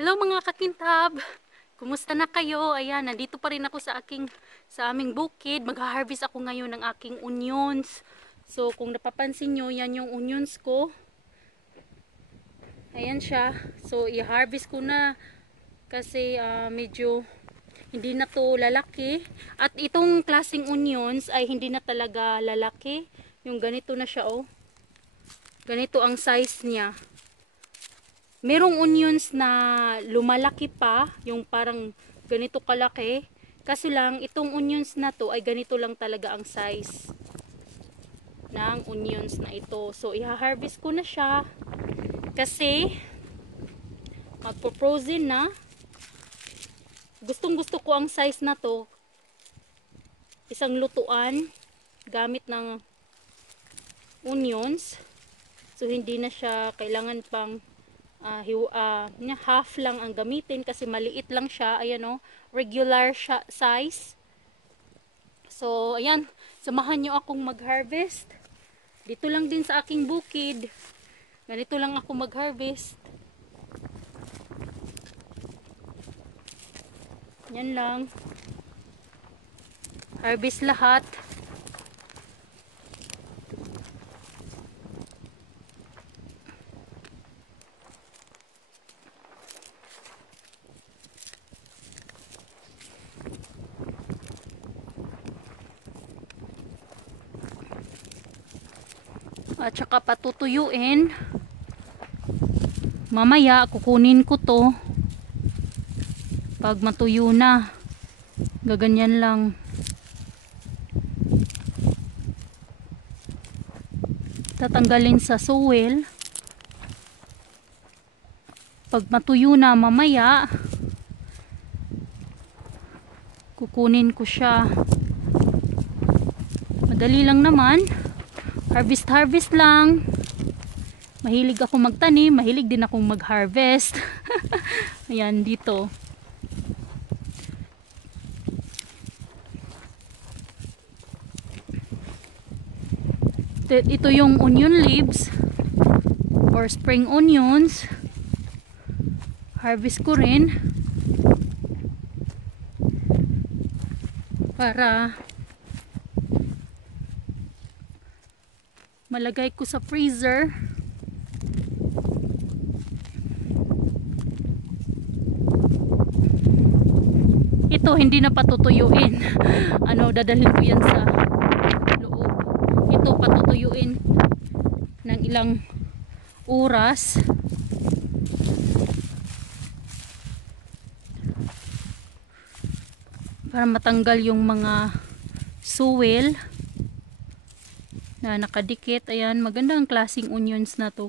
Hello mga kakintab! Kumusta na kayo? Ayan, nandito pa rin ako sa aming bukid. Mag-harvest ako ngayon ng aking onions. So, kung napapansin nyo, yan yung onions ko. Ayan siya. So, i-harvest ko na kasi medyo hindi na to lalaki. At itong klaseng onions ay hindi na talaga lalaki. Yung ganito na siya, oh. Ganito ang size niya. Merong onions na lumalaki pa, yung parang ganito kalaki. Kaso lang, itong onions na to ay ganito lang talaga ang size ng onions na ito. So, i-harvest ko na siya kasi magpo-frozen na. Gustong gusto ko ang size na to. Isang lutuan gamit ng onions. So, hindi na siya kailangan pang half lang ang gamitin kasi maliit lang siya. Ayan o, regular size. So, ayan, samahan nyo akong mag-harvest. Dito lang din sa aking bukid. Ganito lang ako mag-harvest. Yan lang. Harvest lahat. At saka patutuyuin. Mamaya kukunin ko to. Pag matuyo na, gaganyan lang. Tatanggalin sa soil. Pag matuyo na mamaya, kukunin ko siya. Madali lang naman. Harvest lang. Mahilig ako magtanim, mahilig din akong mag-harvest. Ayan, dito. Ito yung onion leaves or spring onions. Harvest ko rin para malagay ko sa freezer. Ito hindi na patutuyuin. Dadalhin ko yan sa loob. Ito patutuyuin ng ilang oras. Para matanggal yung mga soil na nakadikit. Ayan, magandang klaseng onions na to.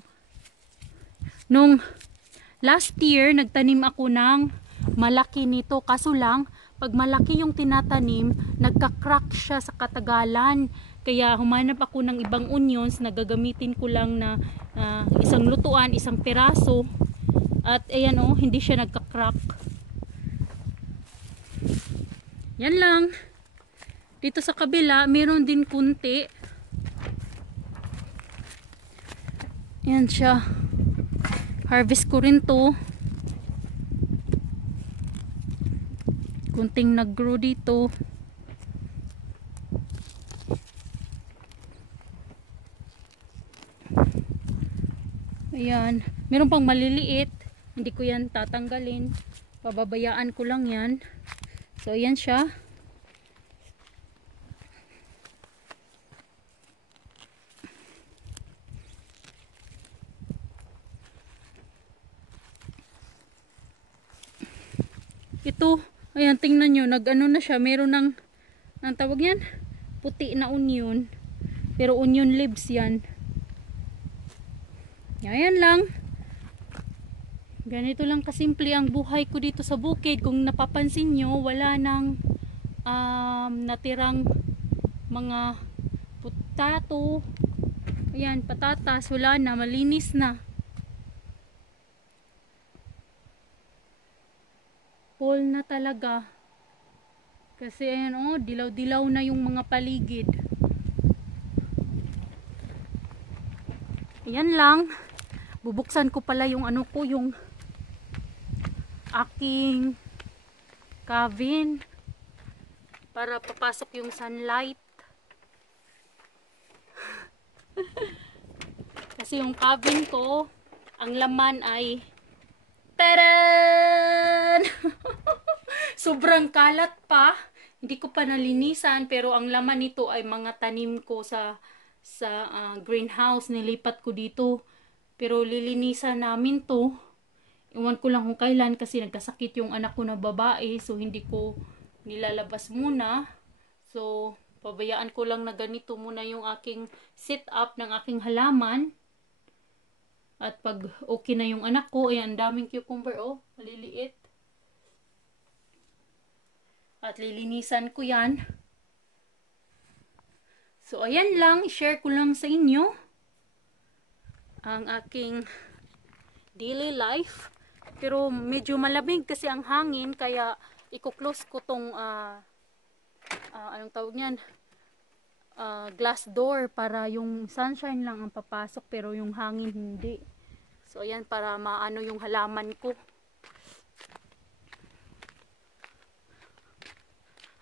Nung last year, nagtanim ako ng malaki nito. Kaso lang, pag malaki yung tinatanim, nagka-crack siya sa katagalan. Kaya humanap ako ng ibang onions na gagamitin ko lang na isang lutuan, isang piraso. At ayan o, hindi siya nagka-crack. Yan lang. Dito sa kabila, meron din kunti. Yan siya. Harvest ko rin to. Kunting nag-grow dito. Ayan. Meron pang maliliit. Hindi ko yan tatanggalin. Pababayaan ko lang yan. So, ayan siya. Ito, ayan, tingnan nyo, nag-ano na siya, meron ng, ang tawag yan, puti na onion, pero onion leaves yan. Ayan lang, ganito lang kasimple ang buhay ko dito sa bukid. Kung napapansin nyo, wala nang natirang mga potato, ayan, patatas, wala na, malinis na. Fall na talaga. Kasi ayan oh, dilaw-dilaw na yung mga paligid. Ayan lang. Bubuksan ko pala yung ano ko, yung aking cabin para papasok yung sunlight. Kasi yung cabin ko, ang laman ay taran! Sobrang kalat pa. Hindi ko pa nalinisan, pero ang laman nito ay mga tanim ko sa greenhouse. Nilipat ko dito. Pero lilinisan namin to. Iwan ko lang kung kailan kasi nagkasakit yung anak ko na babae. So hindi ko nilalabas muna. So pabayaan ko lang na ganito muna yung aking setup ng aking halaman. At pag okay na yung anak ko, ayan, daming cucumber, oh, maliliit. At lilinisan ko yan. So, ayan lang, share ko lang sa inyo ang aking daily life. Pero medyo malamig kasi ang hangin, kaya i-close ko tong, anong tawag niyan? Glass door para yung sunshine lang ang papasok pero yung hangin hindi. So ayan, para maano yung halaman ko.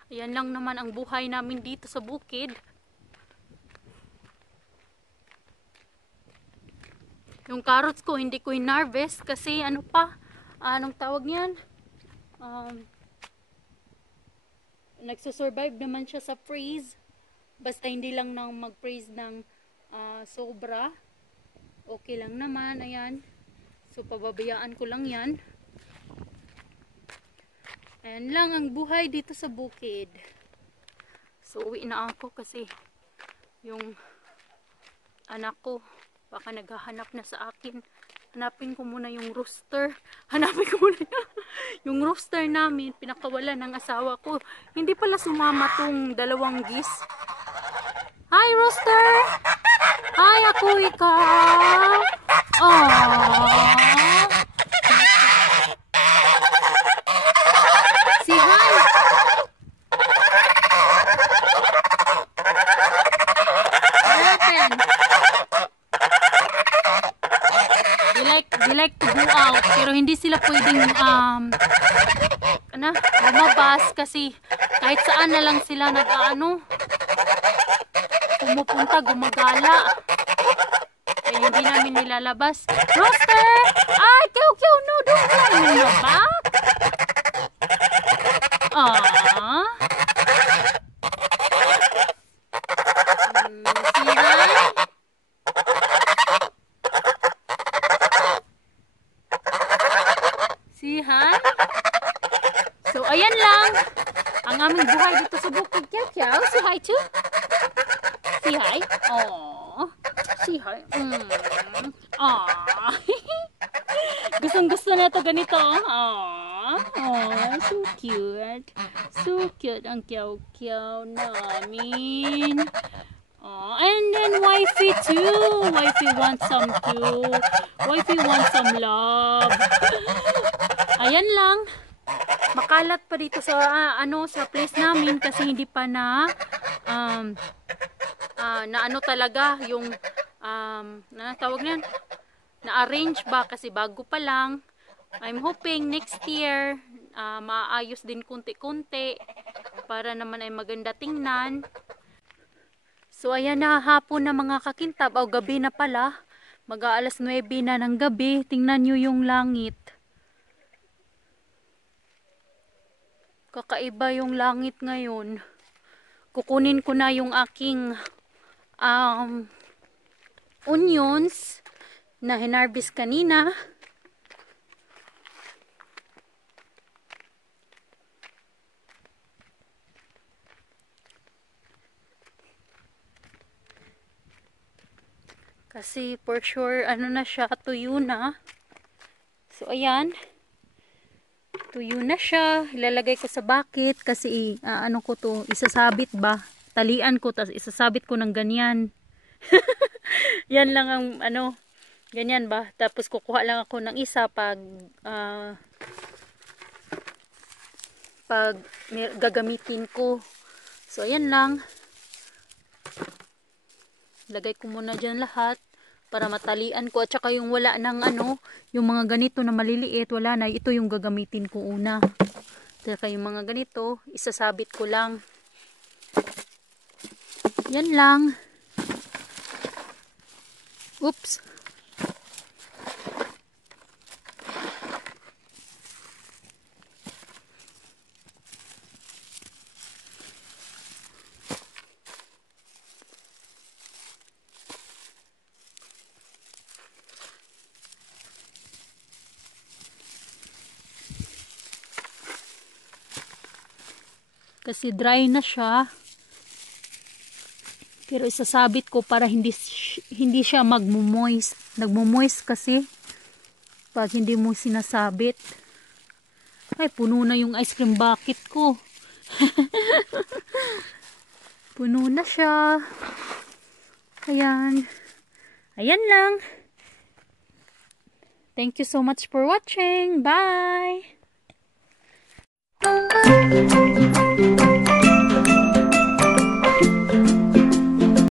Ayan lang naman ang buhay namin dito sa bukid. Yung carrots ko hindi ko in-harvest kasi ano pa, anong tawag niyan? Nagsusurvive naman siya sa freeze. Basta hindi lang nang mag-freeze ng sobra. Okay lang naman, ayan. So, pababayaan ko lang yan. Ayan lang ang buhay dito sa bukid. So, uwi na ako kasi yung anak ko baka naghahanap na sa akin. Hanapin ko muna yung rooster. Hanapin ko muna yung rooster namin. Pinakawala ng asawa ko. Hindi pala sumama tong dalawang geese. Hi, rooster! Hi, ako ikaw! Aww! Say hi! What happened? They like to go out, pero hindi sila pwedeng lumabas kasi kahit saan na lang sila pumupunta, gumagala. Kaya hindi namin nilalabas. Rooster! Ay, kiw, no, don't come in the back. Aww. See hi? See hi? So, ayan lang ang aming buhay dito sa bukid. Kiyaw, say hi too. Say hi. Aww. Say hi. Aww. Gustong-gusto na ito ganito. Aww. Aww. So cute. So cute ang kiyaw-kiyaw namin. Aww. And then wifey too. Wifey wants some cute. Wifey wants some love. Ayan lang. Makalat pa dito sa sa place namin kasi hindi pa na talaga yung tawag niyan, na-arrange ba kasi bago pa lang. I'm hoping next year maayos din kunti-kunti para naman ay maganda tingnan. So ayan na, hapon na mga kakintab, o gabi na pala, mag-aalas 9 na ng gabi. Tingnan nyo yung langit. Kakaiba yung langit ngayon. Kukunin ko na yung aking onions na hinarvest kanina. Kasi for sure na siya, tuyo na. So ayan, tuyo na siya. Ilalagay ko sa bucket kasi ko to, isasabit ba? Talian ko, tapos isasabit ko ng ganyan. Yan lang ang ganyan ba? Tapos kukuha lang ako ng isa pag gagamitin ko. So ayan lang. Lagay ko muna dyan lahat. para matalian ko. At saka yung wala ng ano, yung mga ganito na maliliit, wala na. Ito yung gagamitin ko una. At saka yung mga ganito, isasabit ko lang. Yan lang. Oops. Kasi dry na siya. Pero isasabit ko para hindi siya magmo-moist. Nagmo-moist kasi pag hindi mo sinasabit. Ay, puno na yung ice cream bucket ko. Puno na siya. Ayan. Ayan lang. Thank you so much for watching. Bye!